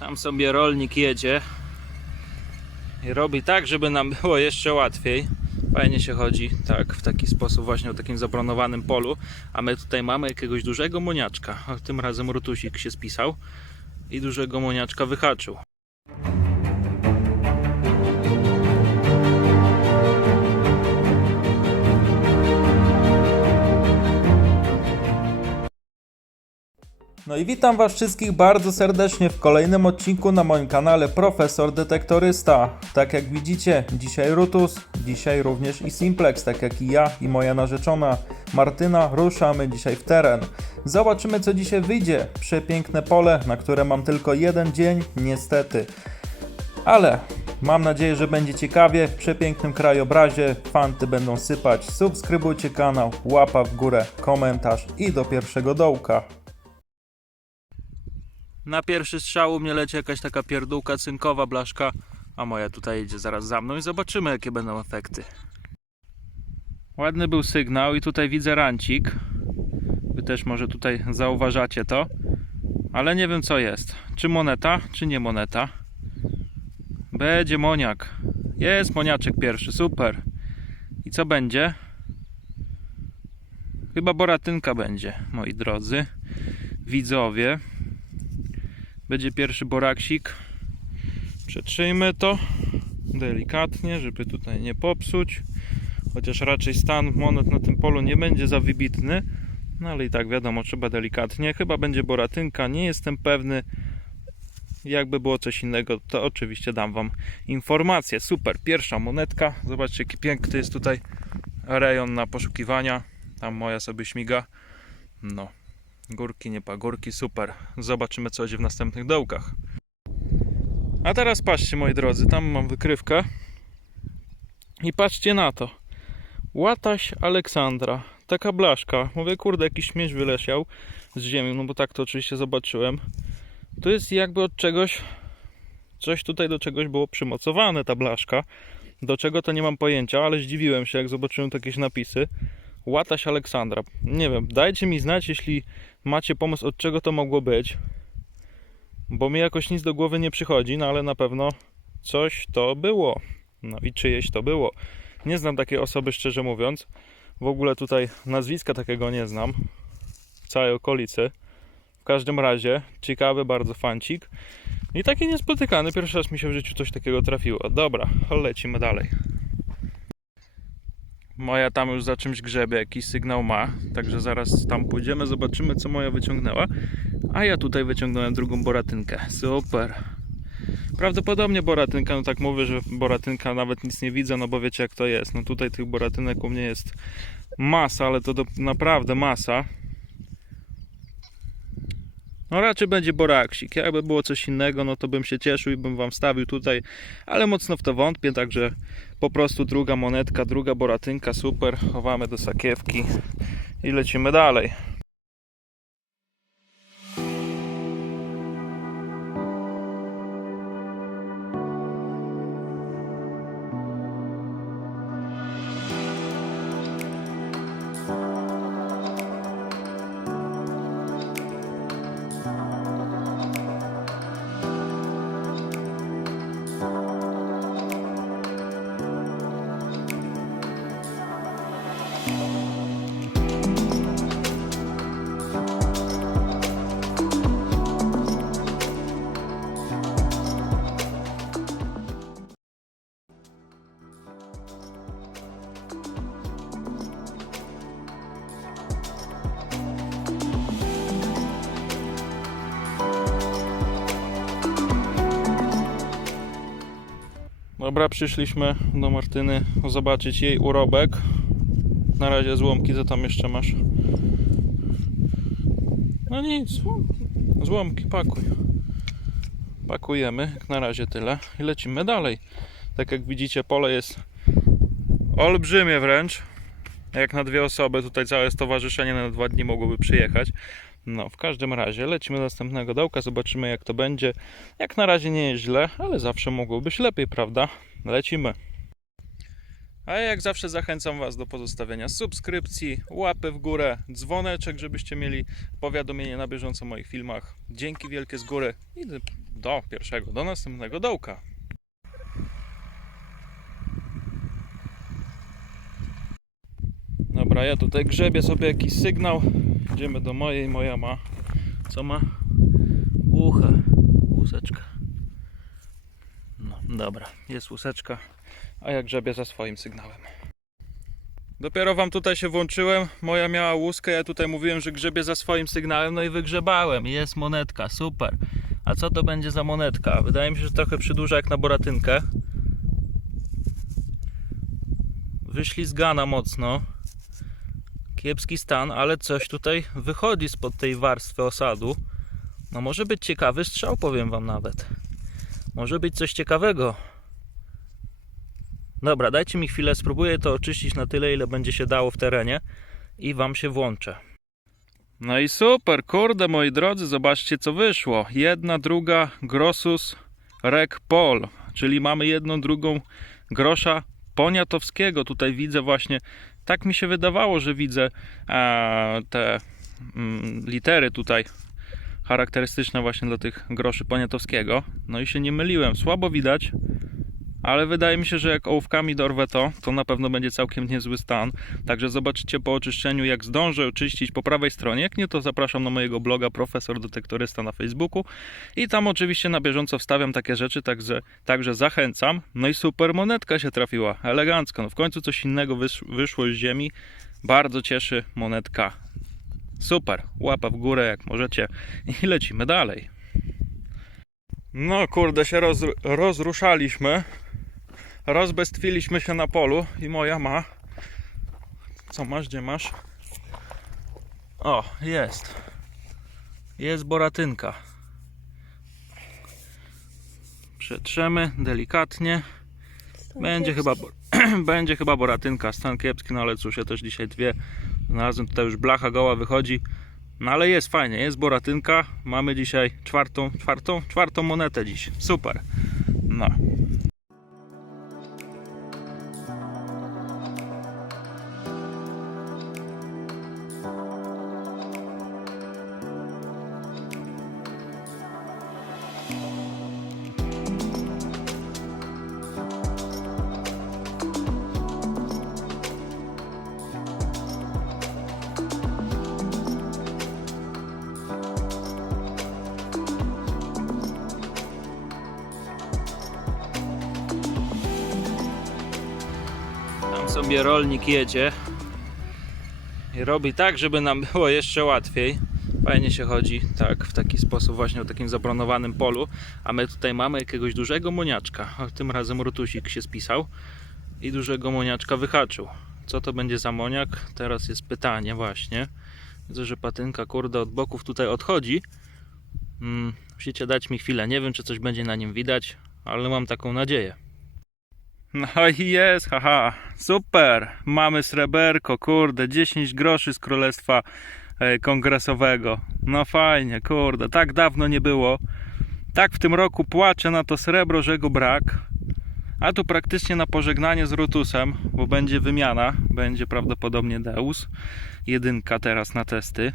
Tam sobie rolnik jedzie i robi tak, żeby nam było jeszcze łatwiej. Fajnie się chodzi, tak, w taki sposób właśnie o takim zabronowanym polu. A my tutaj mamy jakiegoś dużego moniaczka. Tym razem rutusik się spisał i dużego moniaczka wyhaczył. No i witam Was wszystkich bardzo serdecznie w kolejnym odcinku na moim kanale Profesor Detektorysta. Tak jak widzicie, dzisiaj Rutus, dzisiaj również i Simplex, tak jak i ja i moja narzeczona Martyna ruszamy dzisiaj w teren. Zobaczymy co dzisiaj wyjdzie. Przepiękne pole, na które mam tylko jeden dzień, niestety. Ale mam nadzieję, że będzie ciekawie. W przepięknym krajobrazie fanty będą sypać. Subskrybujcie kanał, łapa w górę, komentarz i do pierwszego dołka. Na pierwszy strzał u mnie leci jakaś taka pierdółka cynkowa blaszka, a moja tutaj jedzie zaraz za mną i zobaczymy jakie będą efekty. Ładny był sygnał i tutaj widzę rancik. Wy też może tutaj zauważacie to, ale nie wiem co jest. Czy moneta, czy nie moneta. Będzie moniak. Jest moniaczek pierwszy, super. I co będzie? Chyba boratynka będzie, moi drodzy widzowie. Będzie pierwszy boraksik. Przetrzyjmy to delikatnie, żeby tutaj nie popsuć. Chociaż raczej stan monet na tym polu nie będzie za wybitny. No ale i tak wiadomo, trzeba delikatnie. Chyba będzie boratynka, nie jestem pewny. Jakby było coś innego, to oczywiście dam Wam informację. Super, pierwsza monetka. Zobaczcie, jaki piękny jest tutaj rejon na poszukiwania. Tam moja sobie śmiga. No, Górki, nie pagórki, super. Zobaczymy, co będzie w następnych dołkach. A teraz patrzcie, moi drodzy, tam mam wykrywkę. I patrzcie na to. Łataś Aleksandra. Taka blaszka. Mówię, kurde, jakiś śmieć wyleciał z ziemi, no bo tak to oczywiście zobaczyłem. To jest jakby od czegoś, coś tutaj do czegoś było przymocowane, ta blaszka. Do czego to nie mam pojęcia, ale zdziwiłem się, jak zobaczyłem tu jakieś napisy. Łataś Aleksandra. Nie wiem, dajcie mi znać, jeśli macie pomysł, od czego to mogło być. Bo mi jakoś nic do głowy nie przychodzi, no ale na pewno coś to było. No i czyjeś to było. Nie znam takiej osoby, szczerze mówiąc. W ogóle tutaj nazwiska takiego nie znam. W całej okolicy. W każdym razie, ciekawy bardzo fancik. I taki niespotykany. Pierwszy raz mi się w życiu coś takiego trafiło. Dobra, lecimy dalej. Moja tam już za czymś grzebie, jakiś sygnał ma, także zaraz tam pójdziemy, zobaczymy co moja wyciągnęła. A ja tutaj wyciągnąłem drugą boratynkę. Super. Prawdopodobnie boratynka, no tak mówię, że boratynka nawet nic nie widzę, no bo wiecie jak to jest. No tutaj tych boratynek u mnie jest masa, ale to do, naprawdę masa. No raczej będzie boraksik. Jakby było coś innego, no to bym się cieszył i bym wam stawił tutaj, ale mocno w to wątpię, także po prostu druga monetka, druga boratynka, super. Chowamy do sakiewki i lecimy dalej. Dobra, przyszliśmy do Martyny zobaczyć jej urobek. Na razie złomki, co tam jeszcze masz? No nic, złomki pakuj. Pakujemy, na razie tyle i lecimy dalej. Tak jak widzicie, pole jest olbrzymie wręcz. Jak na dwie osoby, tutaj całe stowarzyszenie na dwa dni mogłoby przyjechać. No, w każdym razie lecimy do następnego dołka, zobaczymy jak to będzie. Jak na razie nie jest źle, ale zawsze mogło być lepiej, prawda? Lecimy. A ja jak zawsze zachęcam Was do pozostawienia subskrypcji, łapy w górę, dzwoneczek, żebyście mieli powiadomienie na bieżąco o moich filmach. Dzięki wielkie z góry i do pierwszego, do następnego dołka. Dobra, ja tutaj grzebię sobie jakiś sygnał. Idziemy do mojej, moja ma. Co ma? Ucha, łuseczka. No, dobra, jest łuseczka, a ja grzebię za swoim sygnałem. Dopiero wam tutaj się włączyłem. Moja miała łuskę, ja tutaj mówiłem, że grzebię za swoim sygnałem, no i wygrzebałem. Jest monetka, super. A co to będzie za monetka? Wydaje mi się, że trochę przydłuża jak na boratynkę. Wyślizgana mocno. Kiepski stan, ale coś tutaj wychodzi spod tej warstwy osadu. No może być ciekawy strzał, powiem wam nawet. Może być coś ciekawego. Dobra, dajcie mi chwilę, spróbuję to oczyścić na tyle, ile będzie się dało w terenie i wam się włączę. No i super, kurde moi drodzy, zobaczcie co wyszło. Jedna, druga Grossus Rec Pol, czyli mamy jedną, drugą grosza poniatowskiego. Tutaj widzę właśnie, tak mi się wydawało, że widzę te mm, litery tutaj charakterystyczne właśnie dla tych groszy poniatowskiego. No i się nie myliłem, słabo widać, ale wydaje mi się, że jak ołówkami dorwę to, to na pewno będzie całkiem niezły stan. Także zobaczycie po oczyszczeniu, jak zdążę oczyścić po prawej stronie. Jak nie, to zapraszam na mojego bloga Profesor Detektorysta na Facebooku. I tam oczywiście na bieżąco wstawiam takie rzeczy, także, także zachęcam. No i super monetka się trafiła, elegancko. No w końcu coś innego wysz, wyszło z ziemi. Bardzo cieszy monetka. Super, łapa w górę jak możecie i lecimy dalej. No kurde, się roz, rozruszaliśmy. Rozbestwiliśmy się na polu i moja ma. Co masz, gdzie masz? O, jest. Jest boratynka. Przetrzemy delikatnie. Będzie chyba, będzie chyba boratynka. Stan kiepski, no ale cóż, ja też dzisiaj dwie znalazłem. Tutaj już blacha goła wychodzi. No ale jest fajnie, jest boratynka. Mamy dzisiaj czwartą, czwartą, czwartą monetę dziś. Super. No. Sobie rolnik jedzie i robi tak, żeby nam było jeszcze łatwiej. Fajnie się chodzi, tak, w taki sposób właśnie o takim zabronowanym polu. A my tutaj mamy jakiegoś dużego moniaczka. Tym razem rutusik się spisał i dużego moniaczka wyhaczył. Co to będzie za moniak? Teraz jest pytanie właśnie. Widzę, że patynka kurde od boków tutaj odchodzi. Mm, musicie dać mi chwilę. Nie wiem, czy coś będzie na nim widać, ale mam taką nadzieję. No i jest, haha, super, mamy sreberko, kurde, 10 groszy z Królestwa e, Kongresowego. No fajnie, kurde, tak dawno nie było. Tak w tym roku płaczę na to srebro, że go brak. A tu praktycznie na pożegnanie z Rutusem, bo będzie wymiana, będzie prawdopodobnie Deus. Jedynka teraz na testy.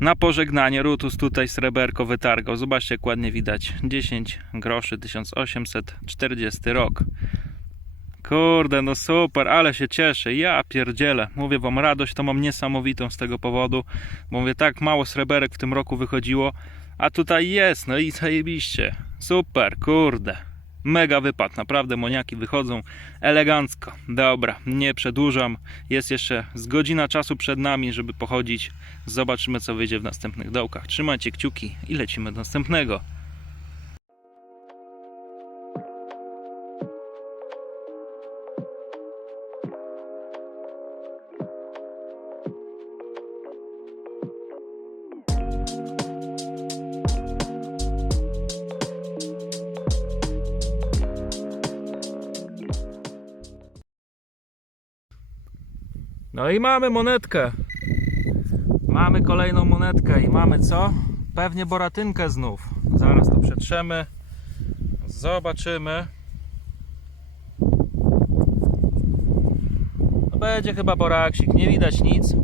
Na pożegnanie Rutus tutaj sreberko wytargał. Zobaczcie jak ładnie widać. 10 groszy, 1840 rok. Kurde, no super, ale się cieszę. Ja pierdzielę. Mówię wam, radość to mam niesamowitą z tego powodu. Bo mówię, tak mało sreberek w tym roku wychodziło, a tutaj jest, no i zajebiście. Super, kurde. Mega wypad, naprawdę moniaki wychodzą elegancko. Dobra, nie przedłużam. Jest jeszcze z godzina czasu przed nami, żeby pochodzić. Zobaczymy, co wyjdzie w następnych dołkach. Trzymajcie kciuki i lecimy do następnego. No i mamy monetkę. Mamy kolejną monetkę i mamy co? Pewnie boratynkę znów. Zaraz to przetrzemy. Zobaczymy. No będzie chyba boraksik, nie widać nic.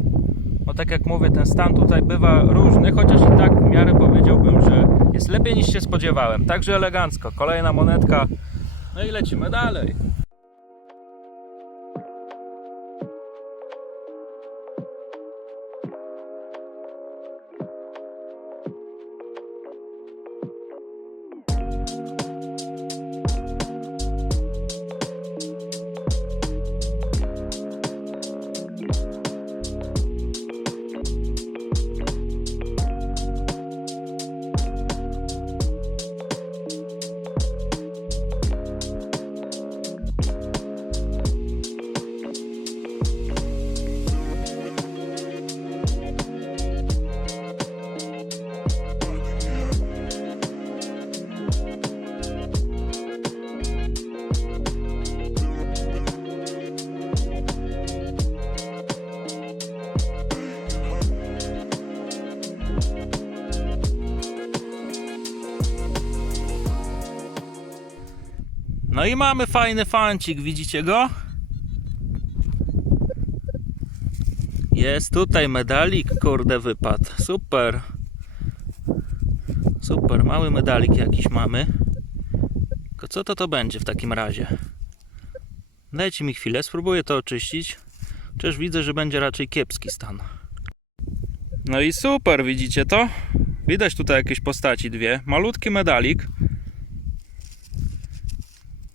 Bo tak jak mówię, ten stan tutaj bywa różny, chociaż i tak w miarę powiedziałbym, że jest lepiej niż się spodziewałem. Także elegancko. Kolejna monetka. No i lecimy dalej. No i mamy fajny fancik, widzicie go? Jest tutaj medalik, kurde wypadł. Super. Super, mały medalik jakiś mamy. Tylko co to to będzie w takim razie? Dajcie mi chwilę, spróbuję to oczyścić. Chociaż widzę, że będzie raczej kiepski stan. No i super, widzicie to? Widać tutaj jakieś postaci dwie. Malutki medalik.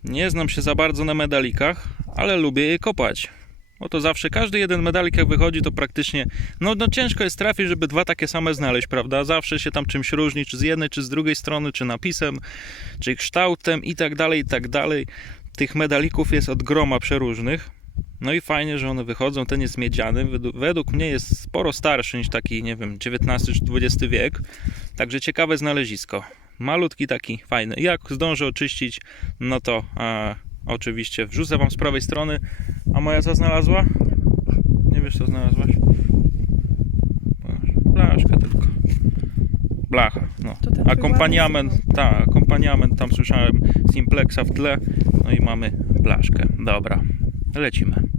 Nie znam się za bardzo na medalikach, ale lubię je kopać. Bo to zawsze każdy jeden medalik jak wychodzi, to praktycznie no, no ciężko jest trafić, żeby dwa takie same znaleźć, prawda? Zawsze się tam czymś różni, czy z jednej, czy z drugiej strony, czy napisem, czy kształtem i tak dalej, i tak dalej. Tych medalików jest od groma przeróżnych. No i fajnie, że one wychodzą. Ten jest miedziany. Według mnie jest sporo starszy niż taki, nie wiem, XIX czy XX wiek. Także ciekawe znalezisko. Malutki taki, fajny. Jak zdążę oczyścić, no to e, oczywiście wrzucę wam z prawej strony. A moja co znalazła? Nie wiesz co znalazłaś? Blaszkę tylko. Blacha, no. Akompaniament, tak, akompaniament tam słyszałem Simplexa w tle. No i mamy blaszkę. Dobra, lecimy.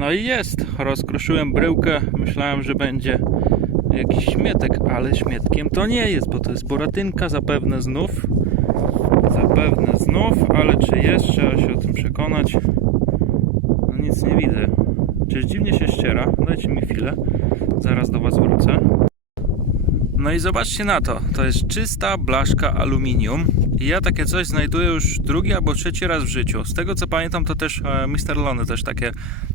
No i jest. Rozkruszyłem bryłkę. Myślałem, że będzie jakiś śmietek, ale śmietkiem to nie jest, bo to jest boratynka zapewne znów. Zapewne znów, ale czy jest? Trzeba się o tym przekonać. No nic nie widzę. Czyż dziwnie się ściera? Dajcie mi chwilę. Zaraz do Was wrócę. No i zobaczcie na to. To jest czysta blaszka aluminium. I ja takie coś znajduję już drugi albo trzeci raz w życiu. Z tego co pamiętam, to też e, Mr. Lony też takie,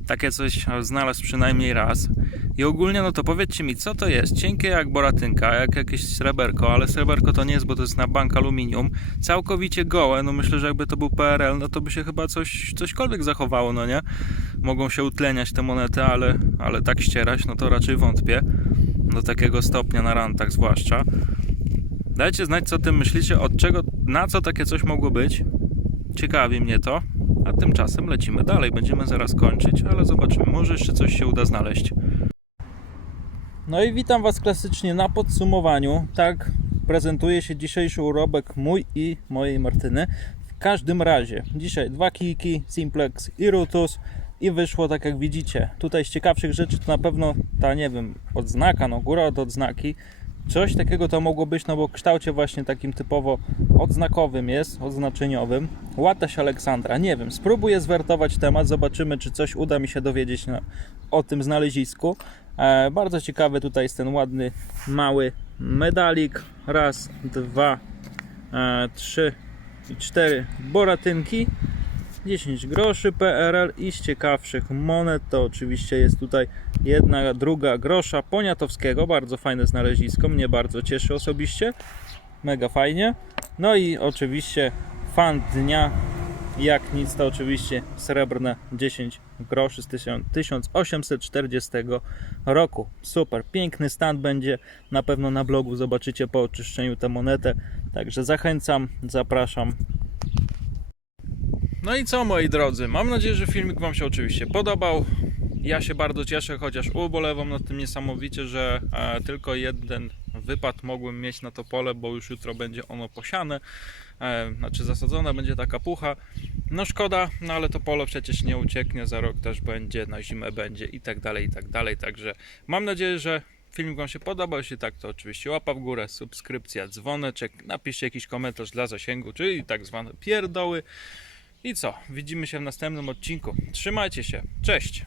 takie coś e, znalazł przynajmniej raz. I ogólnie, no to powiedzcie mi, co to jest? Cienkie jak boratynka, jak jakieś sreberko, ale sreberko to nie jest, bo to jest na bank aluminium. Całkowicie gołe, no myślę, że jakby to był PRL, no to by się chyba coś, cośkolwiek zachowało, no nie? Mogą się utleniać te monety, ale, ale tak ścierać, no to raczej wątpię. Do takiego stopnia na rantach zwłaszcza. Dajcie znać, co tym myślicie, od czego, na co takie coś mogło być. Ciekawi mnie to. A tymczasem lecimy dalej. Będziemy zaraz kończyć, ale zobaczymy. Może jeszcze coś się uda znaleźć. No i witam Was klasycznie na podsumowaniu. Tak, prezentuje się dzisiejszy urobek mój i mojej Martyny. W każdym razie, dzisiaj dwa kijki, Simplex i Rutus i wyszło tak jak widzicie. Tutaj z ciekawszych rzeczy to na pewno ta, nie wiem, odznaka, no góra od odznaki. Coś takiego to mogło być, no bo w kształcie właśnie takim typowo odznakowym jest, odznaczeniowym. Łataś Aleksandra, nie wiem, spróbuję zwertować temat, zobaczymy czy coś uda mi się dowiedzieć na, o tym znalezisku. E, bardzo ciekawy tutaj jest ten ładny, mały medalik. Raz, dwa, e, trzy i cztery boratynki. 10 groszy PRL i z ciekawszych monet to oczywiście jest tutaj jedna, druga grosza Poniatowskiego. Bardzo fajne znalezisko, mnie bardzo cieszy osobiście. Mega fajnie. No i oczywiście fan dnia, jak nic, to oczywiście srebrne 10 groszy z 1000 1840 roku. Super, piękny stan będzie na pewno na blogu. Zobaczycie po oczyszczeniu tę monetę. Także zachęcam, zapraszam. No i co moi drodzy, mam nadzieję, że filmik Wam się oczywiście podobał. Ja się bardzo cieszę, chociaż ubolewam nad tym niesamowicie, że e, tylko jeden wypad mogłem mieć na to pole, bo już jutro będzie ono posiane, e, znaczy zasadzona będzie taka pucha. No szkoda, no ale to pole przecież nie ucieknie, za rok też będzie, na zimę będzie i tak dalej, i tak dalej. Także mam nadzieję, że filmik Wam się podobał. Jeśli tak, to oczywiście łapa w górę, subskrypcja, dzwoneczek, napiszcie jakiś komentarz dla zasięgu, czyli tak zwane pierdoły. I co? Widzimy się w następnym odcinku. Trzymajcie się. Cześć!